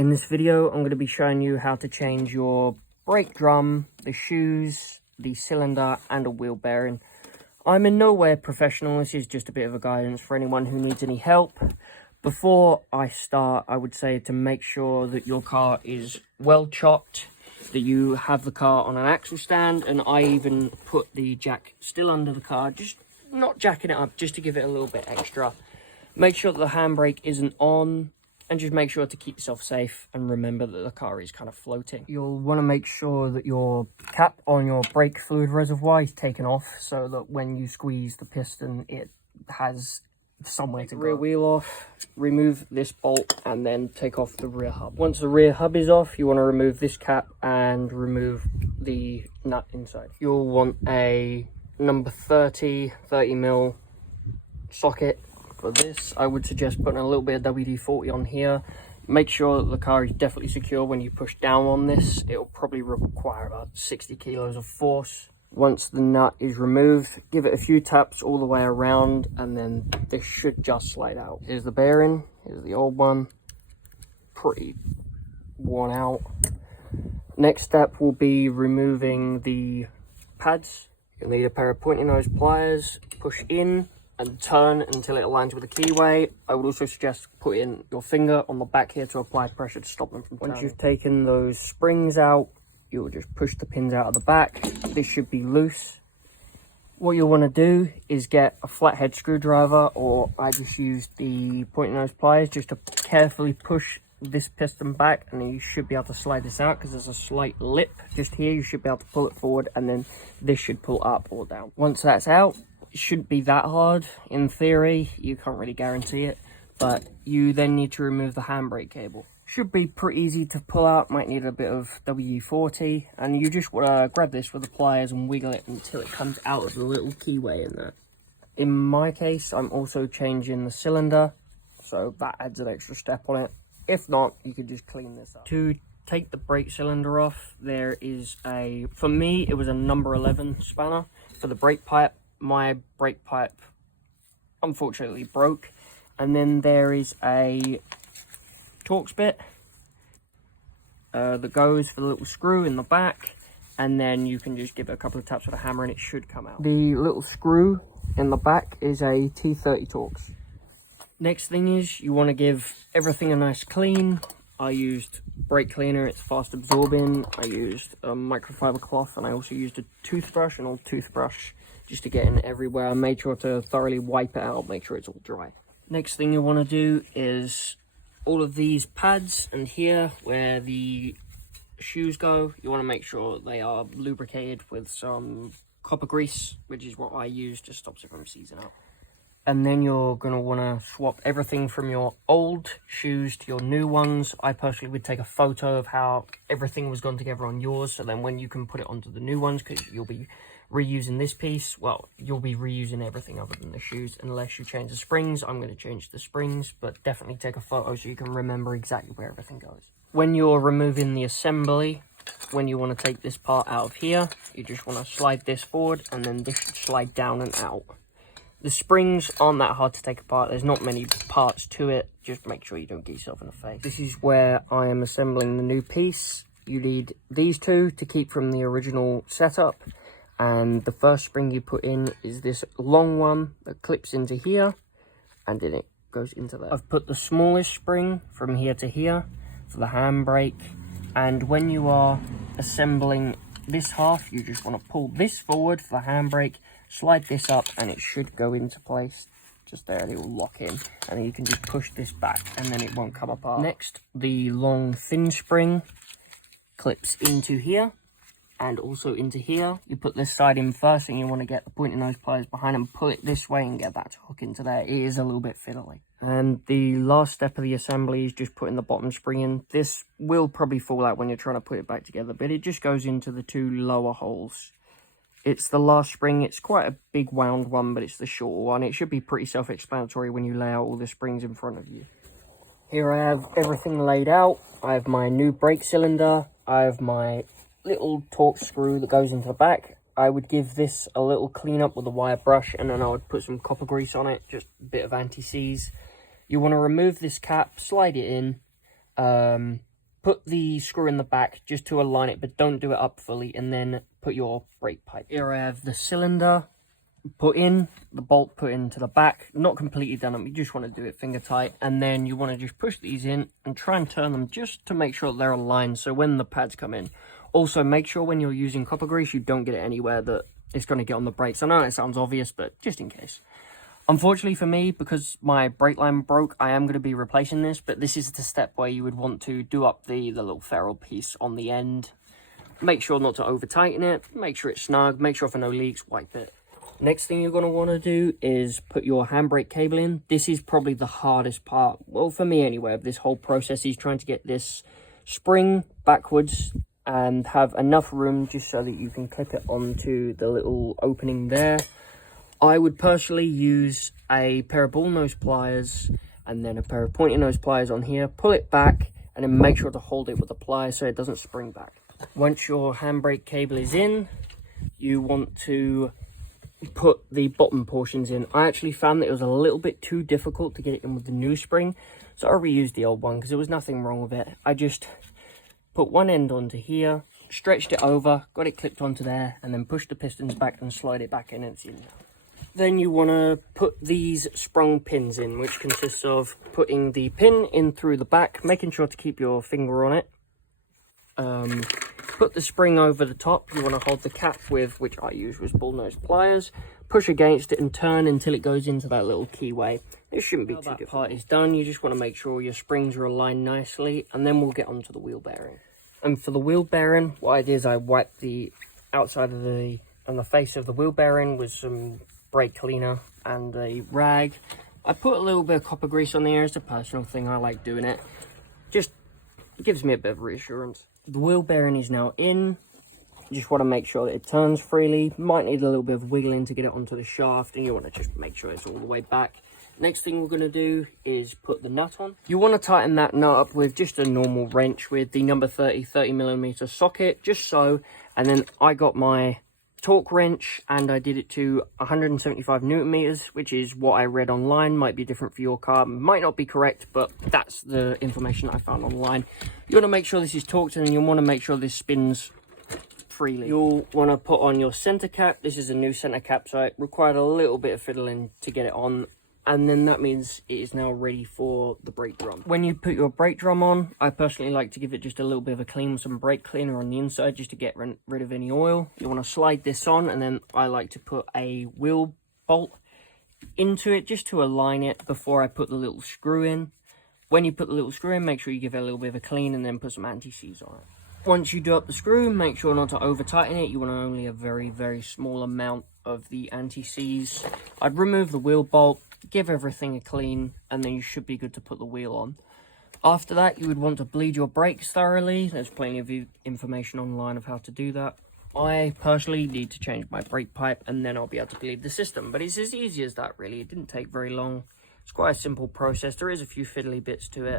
In this video, I'm going to be showing you how to change your brake drum, the shoes, the cylinder, and a wheel bearing. I'm in no way professional. This is just a bit of a guidance for anyone who needs any help. Before I start, I would say to make sure that your car is well chocked, that you have the car on an axle stand, and I even put the jack still under the car, just not jacking it up, just to give it a little bit extra. Make sure that the handbrake isn't on, and just make sure to keep yourself safe and remember that the car is kind of floating. You'll want to make sure that your cap on your brake fluid reservoir is taken off so that when you squeeze the piston, it has somewhere to go. Rear wheel off, remove this bolt, and then take off the rear hub. Once the rear hub is off, you want to remove this cap and remove the nut inside. You'll want a number 30 mil socket. For this, I would suggest putting a little bit of WD-40 on here. Make sure that the car is definitely secure when you push down on this. It'll probably require about 60 kilos of force. Once the nut is removed, give it a few taps all the way around, and then this should just slide out. Here's the bearing, here's the old one, pretty worn out. Next step will be removing the pads. You'll need a pair of pointy nose pliers, push in and turn until it aligns with the keyway. I would also suggest putting your finger on the back here to apply pressure to stop them from turning. Once you've taken those springs out, you'll just push the pins out of the back. This should be loose. What you'll want to do is get a flathead screwdriver, or I just used the pointy nose pliers just to carefully push this piston back, and then you should be able to slide this out because there's a slight lip just here. You should be able to pull it forward, and then this should pull up or down. Once that's out, it shouldn't be that hard. In theory, you can't really guarantee it, but you then need to remove the handbrake cable. Should be pretty easy to pull out, might need a bit of WD-40, and you just want to grab this with the pliers and wiggle it until it comes out of the little keyway in there. In my case, I'm also changing the cylinder, so that adds an extra step on it. If not, you could just clean this up. To take the brake cylinder off, there is for me, it was a number 11 spanner. For the brake pipe, my brake pipe unfortunately broke, and then there is a Torx bit that goes for the little screw in the back, and then you can just give it a couple of taps with a hammer and it should come out. The little screw in the back is a T30 Torx. Next thing is you want to give everything a nice clean. I used brake cleaner, it's fast absorbing. I used a microfiber cloth, and I also used a toothbrush, an old toothbrush, just to get in everywhere. I made sure to thoroughly wipe it out, make sure it's all dry. Next thing you want to do is all of these pads, and here where the shoes go, you want to make sure they are lubricated with some copper grease, which is what I use, just stops it from seizing up. And then you're going to want to swap everything from your old shoes to your new ones. I personally would take a photo of how everything was gone together on yours, so then when you can put it onto the new ones, because you'll be reusing this piece, well, you'll be reusing everything other than the shoes unless you change the springs. I'm going to change the springs, but definitely take a photo so you can remember exactly where everything goes. When you're removing the assembly, when you want to take this part out of here, you just want to slide this forward, and then this should slide down and out. The springs aren't that hard to take apart. There's not many parts to it. Just make sure you don't get yourself in the face. This is where I am assembling the new piece. You need these two to keep from the original setup. And the first spring you put in is this long one that clips into here, and then it goes into there. I've put the smallest spring from here to here for the handbrake. And when you are assembling this half, you just want to pull this forward for the handbrake, slide this up, and it should go into place just there, and it will lock in, and then you can just push this back and then it won't come apart. Next, the long thin spring clips into here and also into here. You put this side in first, and you want to get the pointy nose pliers behind and pull it this way and get that to hook into there. It is a little bit fiddly. And the last step of the assembly is just putting the bottom spring in. This will probably fall out when you're trying to put it back together, but it just goes into the two lower holes. It's the last spring. It's quite a big wound one, but it's the shorter one. It should be pretty self-explanatory when you lay out all the springs in front of you. Here I have everything laid out. I have my new brake cylinder. I have my little Torx screw that goes into the back. I would give this a little clean up with a wire brush, and then I would put some copper grease on it, just a bit of anti-seize. You want to remove this cap, slide it in, put the screw in the back just to align it, but don't do it up fully, and then put your brake pipe. Here I have the cylinder put in, the bolt put into the back, not completely done up, you just want to do it finger tight, and then you want to just push these in and try and turn them just to make sure they're aligned, so when the pads come in. Also, make sure when you're using copper grease, you don't get it anywhere that it's going to get on the brakes. I know it sounds obvious, but just in case. Unfortunately for me, because my brake line broke, I am going to be replacing this, but this is the step where you would want to do up the little ferrule piece on the end. Make sure not to over tighten it, make sure it's snug, make sure for no leaks, wipe it. Next thing you're going to want to do is put your handbrake cable in. This is probably the hardest part, well for me anyway, of this whole process, is trying to get this spring backwards and have enough room just so that you can clip it onto the little opening there. I would personally use a pair of bullnose pliers and then a pair of pointy nose pliers on here, pull it back and then make sure to hold it with the pliers so it doesn't spring back. Once your handbrake cable is in, you want to put the bottom portions in. I actually found that it was a little bit too difficult to get it in with the new spring, so I reused the old one because there was nothing wrong with it. I just put one end onto here, stretched it over, got it clipped onto there, and then pushed the pistons back and slide it back in, and it's in now. Then you want to put these sprung pins in, which consists of putting the pin in through the back, making sure to keep your finger on it. Put the spring over the top. You want to hold the cap with, which I use was bullnose pliers, push against it and turn until it goes into that little keyway. It shouldn't be too difficult. That part is done. You just want to make sure your springs are aligned nicely, and then we'll get onto the wheel bearing. And for the wheel bearing, what I did is I wiped the outside of the face of the wheel bearing with some brake cleaner and a rag. I put a little bit of copper grease on there. It's a personal thing, I like doing it. Just gives me a bit of reassurance. The wheel bearing is now in. You just want to make sure that it turns freely. Might need a little bit of wiggling to get it onto the shaft, and you want to just make sure it's all the way back. Next thing we're going to do is put the nut on. You want to tighten that nut up with just a normal wrench with the number 30mm socket, just so. And then I got my torque wrench and I did it to 175 newton meters, which is what I read online. Might be different for your car, might not be correct, but that's the information I found online. You want to make sure this is torqued, and you want to make sure this spins freely. You'll want to put on your center cap. This is a new center cap, so it required a little bit of fiddling to get it on, and then that means it is now ready for the brake drum. When you put your brake drum on, I personally like to give it just a little bit of a clean with some brake cleaner on the inside just to get rid of any oil. You want to slide this on, and then I like to put a wheel bolt into it just to align it before I put the little screw in. When you put the little screw in, make sure you give it a little bit of a clean and then put some anti-seize on it. Once you do up the screw, make sure not to over tighten it. You want only a very, very small amount of the anti-seize. I'd remove the wheel bolt, give everything a clean, and then you should be good to put the wheel on. After that, you would want to bleed your brakes thoroughly. There's plenty of information online of how to do that. I personally need to change my brake pipe, and then I'll be able to bleed the system, but it's as easy as that really. It didn't take very long. It's quite a simple process. There is a few fiddly bits to it.